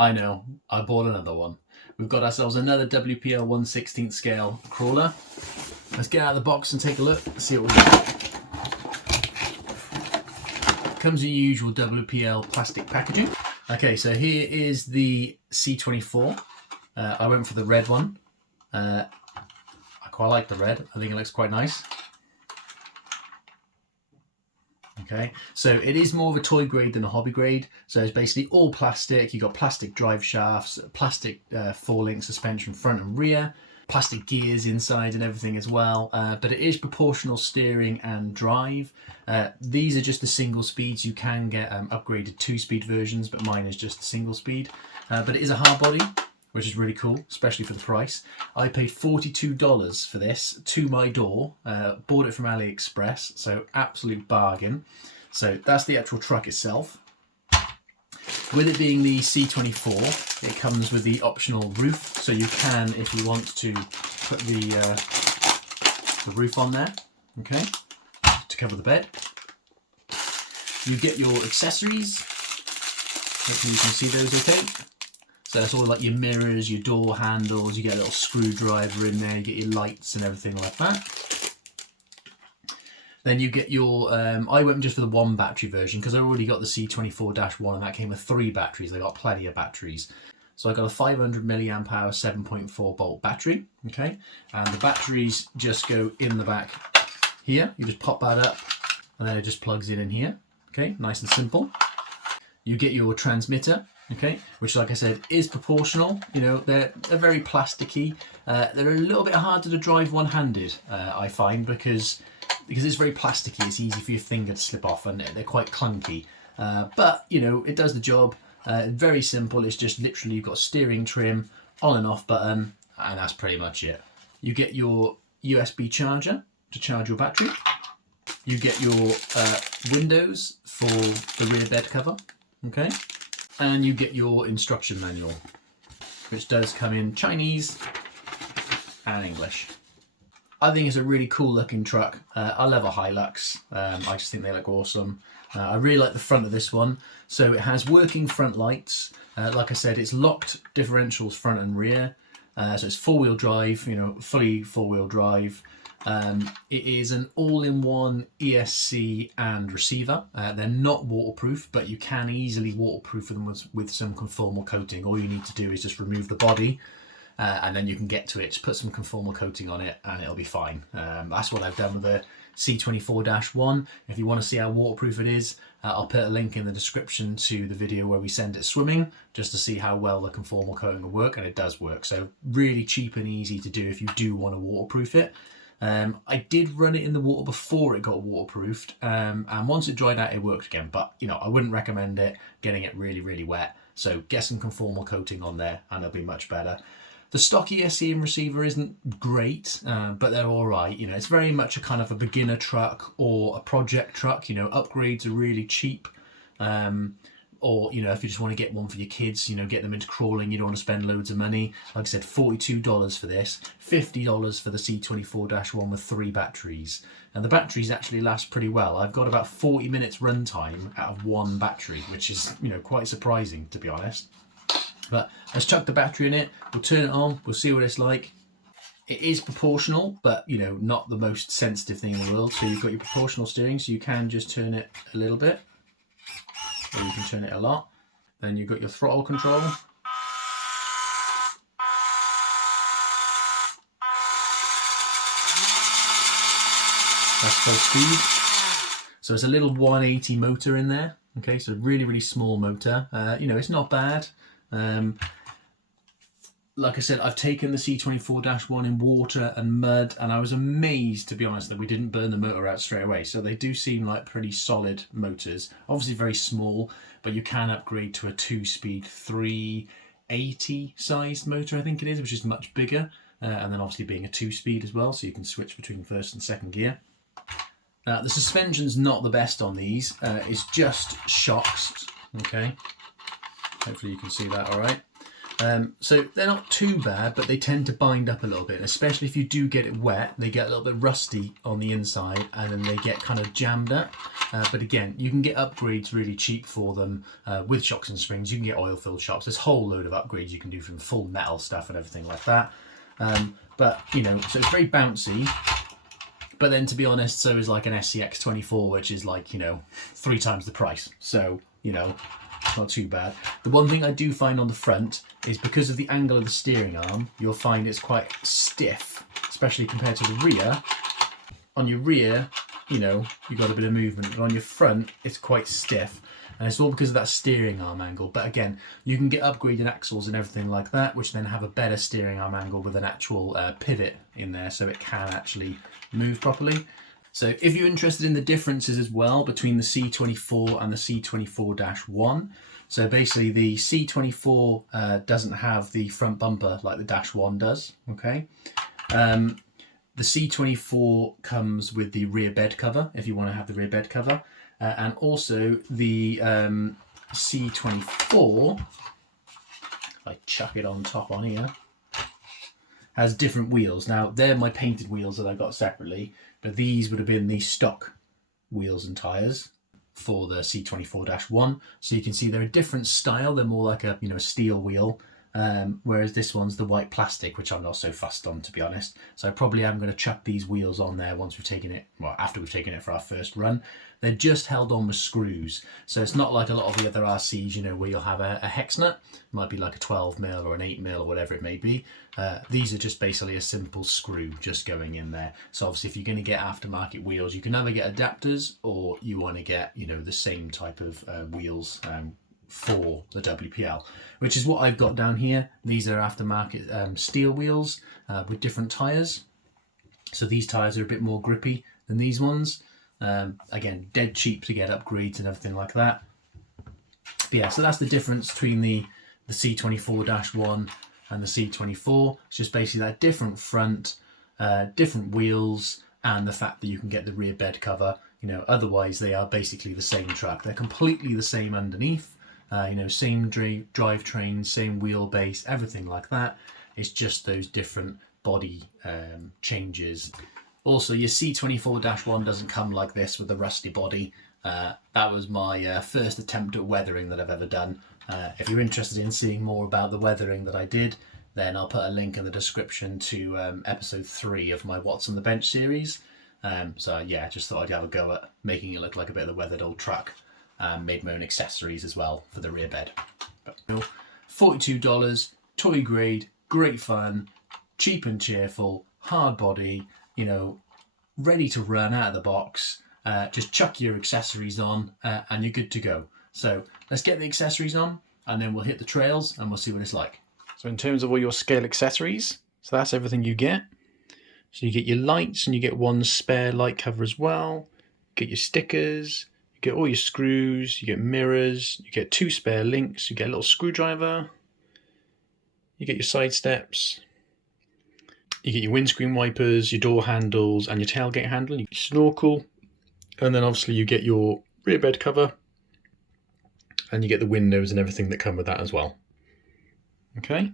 I know, I bought another one. We've got ourselves another WPL 1/16 scale crawler. Let's get out of the box and take a look, see what we got. Comes in usual WPL plastic packaging. Okay, so here is the C24. I went for the red one. I quite like the red. I think it looks quite nice. Okay, so it is more of a toy grade than a hobby grade. So it's basically all plastic. You've got plastic drive shafts, plastic 4-link suspension front and rear, plastic gears inside and everything as well. But it is proportional steering and drive. These are just the single speeds. You can get upgraded 2-speed versions, but mine is just the single speed. But it is a hard body, which is really cool, especially for the price. I paid $42 for this to my door. Bought it from AliExpress, so absolute bargain. So that's the actual truck itself. With it being the C24, it comes with the optional roof, so you can, if you want to, put the roof on there, okay, to cover the bed. You get your accessories. Hopefully you can see those okay. So that's all like your mirrors, your door handles, you get a little screwdriver in there, you get your lights and everything like that. Then you get your, I went just for the 1 battery version because I already got the C24-1 and that came with 3 batteries. They got plenty of batteries. So I got a 500 milliamp hour 7.4 volt battery, okay? And the batteries just go in the back here. You just pop that up and then it just plugs in here, okay? Nice and simple. You get your transmitter, okay, which, like I said, is proportional. You know, they're very plasticky. They're a little bit harder to drive one-handed, I find, because it's very plasticky. It's easy for your finger to slip off, and they're quite clunky. But you know, it does the job. Very simple. It's just literally you've got a steering trim, on and off button, and that's pretty much it. You get your USB charger to charge your battery. You get your windows for the rear bed cover, okay. And you get your instruction manual, which does come in Chinese and English. I think it's a really cool looking truck. I love a Hilux. I just think they look awesome. I really like the front of this one. So it has working front lights. Like I said, it's locked differentials front and rear. So it's 4-wheel drive, you know, fully 4-wheel drive. It is an all-in-one ESC and receiver. They're not waterproof, but you can easily waterproof them with some conformal coating. All you need to do is just remove the body and then you can get to it, just put some conformal coating on it and it'll be fine. That's what I've done with the C24-1. If you want to see how waterproof it is, I'll put a link in the description to the video where we send it swimming, just to see how well the conformal coating will work, and it does work. So really cheap and easy to do if you do want to waterproof it. I did run it in the water before it got waterproofed, and once it dried out it worked again, but you know, I wouldn't recommend it getting it really wet. So get some conformal coating on there and it'll be much better. The stock ESC and receiver isn't great, but they're all right. You know, it's very much a kind of a beginner truck or a project truck. You know, upgrades are really cheap. Or, you know, if you just want to get one for your kids, you know, get them into crawling, you don't want to spend loads of money. Like I said, $42 for this, $50 for the C24-1 with 3 batteries. And the batteries actually last pretty well. I've got about 40 minutes run time out of 1 battery, which is, you know, quite surprising, to be honest. But let's chuck the battery in it, we'll turn it on, we'll see what it's like. It is proportional, but, you know, not the most sensitive thing in the world. So you've got your proportional steering, so you can just turn it a little bit. Or you can turn it a lot. Then you've got your throttle control. That's full speed. So it's a little 180 motor in there. Okay, so really small motor. You know, it's not bad. Like I said, I've taken the C24-1 in water and mud, and I was amazed, to be honest, that we didn't burn the motor out straight away. So they do seem like pretty solid motors. Obviously very small, but you can upgrade to a 2-speed 380 sized motor, I think it is, which is much bigger. And then obviously being a 2-speed as well, so you can switch between first and second gear. The suspension's not the best on these. It's just shocks, okay? Hopefully you can see that all right. So they're not too bad, but they tend to bind up a little bit, especially if you do get it wet. They get a little bit rusty on the inside and then they get kind of jammed up. But again, you can get upgrades really cheap for them with shocks and springs. You can get oil-filled shocks. There's a whole load of upgrades you can do from full metal stuff and everything like that. But, you know, so it's very bouncy. But then, to be honest, so is like an SCX24, which is like, you know, 3 times the price. So, you know, it's not too bad. The one thing I do find on the front is because of the angle of the steering arm, you'll find it's quite stiff, especially compared to the rear. On your rear, you know, you've got a bit of movement, but on your front, it's quite stiff. And it's all because of that steering arm angle. But again, you can get upgraded axles and everything like that, which then have a better steering arm angle with an actual pivot in there, so it can actually move properly. So if you're interested in the differences as well between the C24 and the C24-1, so basically the C24 doesn't have the front bumper like the -1 does, okay? The C24 comes with the rear bed cover, if you want to have the rear bed cover. And also the C24, if I chuck it on top on here, has different wheels. Now, they're my painted wheels that I got separately, but these would have been the stock wheels and tyres for the C24-1. So you can see they're a different style. They're more like a, you know, steel wheel, whereas this one's the white plastic, which I'm not so fussed on, to be honest. So I probably am going to chuck these wheels on there once we've taken it, well, after we've taken it for our first run. They're just held on with screws. So it's not like a lot of the other RCs, you know, where you'll have a hex nut. It might be like a 12mm or an 8mm or whatever it may be. These are just basically a simple screw just going in there. So obviously if you're going to get aftermarket wheels, you can either get adapters or you want to get, you know, the same type of wheels for the WPL, which is what I've got down here. These are aftermarket steel wheels with different tyres. So these tyres are a bit more grippy than these ones. Again, dead cheap to get upgrades and everything like that. But yeah, so that's the difference between the C24-1 and the C24. It's just basically that different front, different wheels, and the fact that you can get the rear bed cover. You know, otherwise they are basically the same truck. They're completely the same underneath. You know, same drivetrain, same wheelbase, everything like that. It's just those different body changes. Also, your C24-1 doesn't come like this with the rusty body. That was my first attempt at weathering that I've ever done. If you're interested in seeing more about the weathering that I did, then I'll put a link in the description to episode 3 of my What's on the Bench series. So yeah, just thought I'd have a go at making it look like a bit of a weathered old truck. Made my own accessories as well for the rear bed. But, you know, $42, toy grade, great fun, cheap and cheerful, hard body, you know, ready to run out of the box. Just chuck your accessories on and you're good to go. So let's get the accessories on and then we'll hit the trails and we'll see what it's like. So in terms of all your scale accessories, so that's everything you get. So you get your lights and you get one spare light cover as well. Get your stickers, you get all your screws, you get mirrors, you get 2 spare links, you get a little screwdriver, you get your side steps, you get your windscreen wipers, your door handles and your tailgate handle, you get your snorkel, and then obviously you get your rear bed cover and you get the windows and everything that come with that as well. Okay.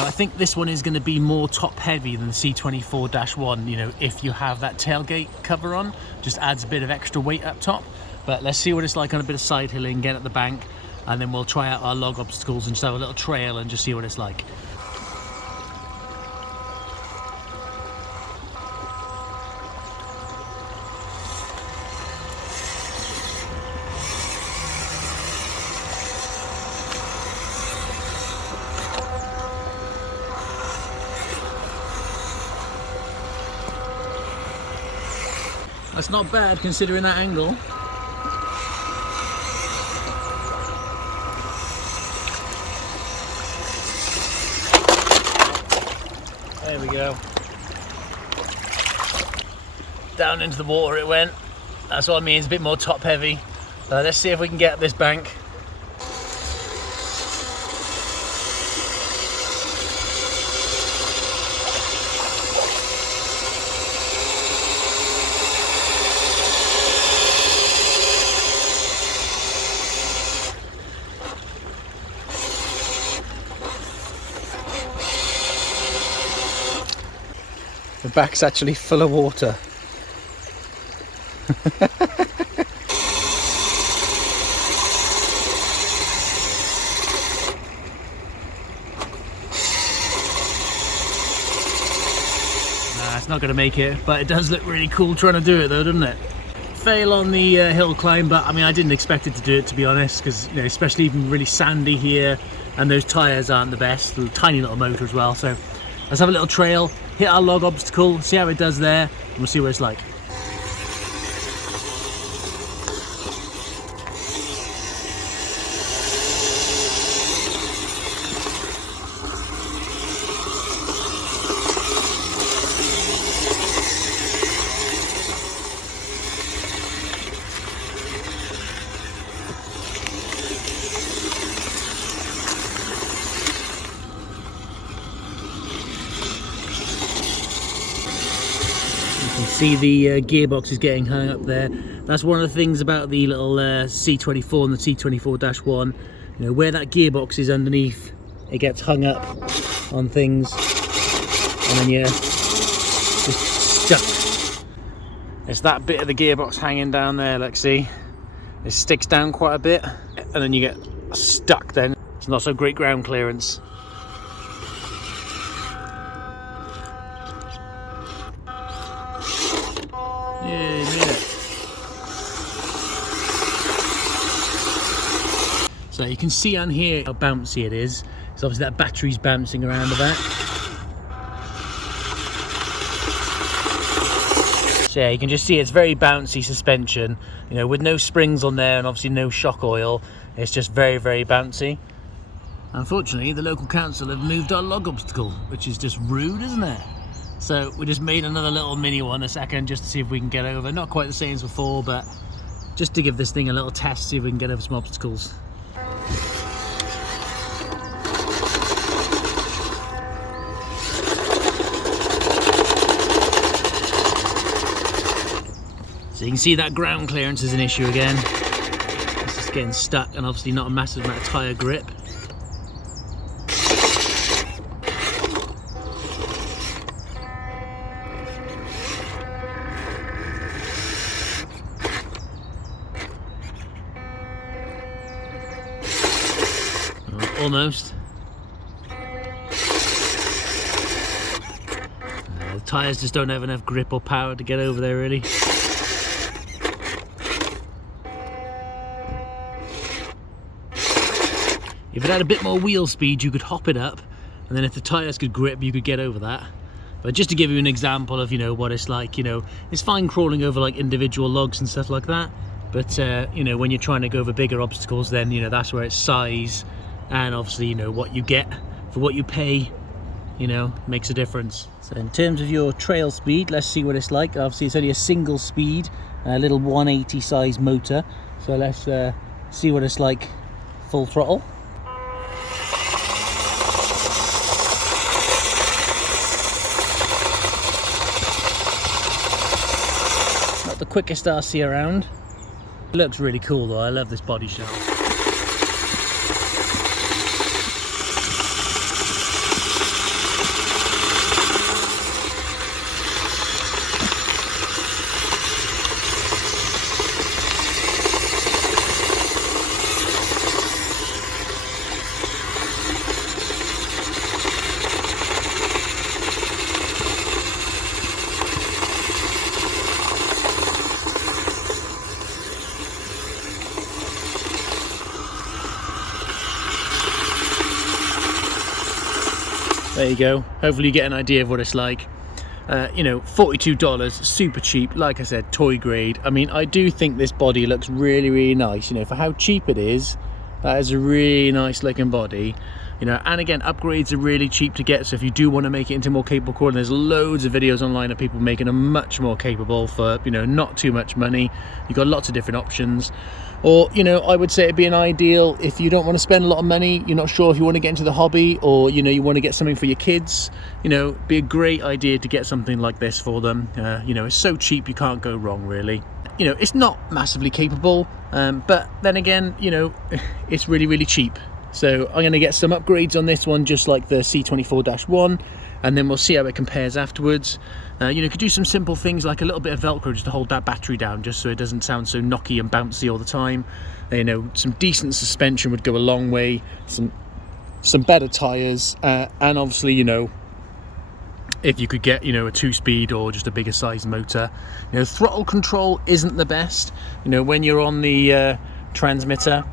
I think this one is going to be more top heavy than the C24-1, you know, if you have that tailgate cover on, just adds a bit of extra weight up top. But let's see what it's like on a bit of side hilling, get at the bank, and then we'll try out our log obstacles and just have a little trail and just see what it's like. That's not bad considering that angle. There we go. Down into the water it went. That's what I mean, it's a bit more top heavy. Let's see if we can get up this bank. The back's actually full of water. It's not going to make it, but it does look really cool trying to do it though, doesn't it? Fail on the hill climb, but I mean I didn't expect it to do it, to be honest, because you know, especially even really sandy here, and those tyres aren't the best, tiny little motor as well. So let's have a little trail, hit our log obstacle, see how it does there, and we'll see what it's like. See the gearbox is getting hung up there. That's one of the things about the little C24 and the C24-1. You know, where that gearbox is underneath, it gets hung up on things, and then you're just stuck. It's that bit of the gearbox hanging down there. Let's see, it sticks down quite a bit, and then you get stuck. Then it's not so great ground clearance. So you can see on here how bouncy it is. So obviously that battery's bouncing around the back. So yeah, you can just see it's very bouncy suspension, you know, with no springs on there and obviously no shock oil. It's just very, very bouncy. Unfortunately, the local council have moved our log obstacle, which is just rude, isn't it? So we just made another little mini one a second just to see if we can get over. Not quite the same as before, but just to give this thing a little test, see if we can get over some obstacles. So you can see that ground clearance is an issue again. It's just getting stuck, and obviously not a massive amount of tyre grip. Almost. The tyres just don't have enough grip or power to get over there, really. If it had a bit more wheel speed, you could hop it up, and then if the tyres could grip, you could get over that. But just to give you an example of, you know, what it's like, you know, it's fine crawling over like individual logs and stuff like that, but you know, when you're trying to go over bigger obstacles, then, you know, that's where it's size and obviously, you know, what you get for what you pay, you know, makes a difference. So in terms of your trail speed, let's see what it's like. Obviously it's only a single speed, a little 180 size motor, so let's see what it's like full throttle. Not the quickest RC around. It looks really cool though, I love this body shell. There you go, hopefully you get an idea of what it's like. You know, $42, super cheap, like I said, toy grade. I mean, I do think this body looks really, really nice, you know, for how cheap it is. That is a really nice looking body. You know, and again, upgrades are really cheap to get, so if you do want to make it into more capable core, and there's loads of videos online of people making them much more capable for, you know, not too much money. You've got lots of different options. Or, you know, I would say it'd be an ideal if you don't want to spend a lot of money, you're not sure if you want to get into the hobby, or, you know, you want to get something for your kids, you know, be a great idea to get something like this for them. You know, it's so cheap, you can't go wrong, really. You know, it's not massively capable, but then again, you know, it's really, really cheap. So I'm going to get some upgrades on this one, just like the C24-1, and then we'll see how it compares afterwards. You know, you could do some simple things like a little bit of Velcro just to hold that battery down, just so it doesn't sound so knocky and bouncy all the time. You know, some decent suspension would go a long way, some better tyres, and obviously, you know, if you could get, you know, a 2-speed or just a bigger size motor. You know, throttle control isn't the best. You know, when you're on the transmitter,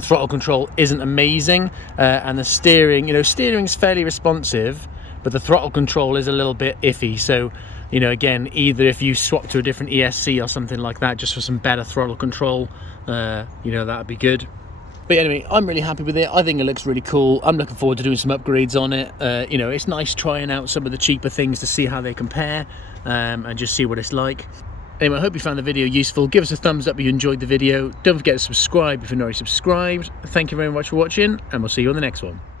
throttle control isn't amazing, and the steering, you know, steering's fairly responsive, but the throttle control is a little bit iffy. So, you know, again, either if you swap to a different ESC or something like that, just for some better throttle control, you know, that'd be good. But anyway, I'm really happy with it. I think it looks really cool. I'm looking forward to doing some upgrades on it. You know, it's nice trying out some of the cheaper things to see how they compare, and just see what it's like. Anyway, I hope you found the video useful. Give us a thumbs up if you enjoyed the video. Don't forget to subscribe if you're not already subscribed. Thank you very much for watching, and we'll see you on the next one.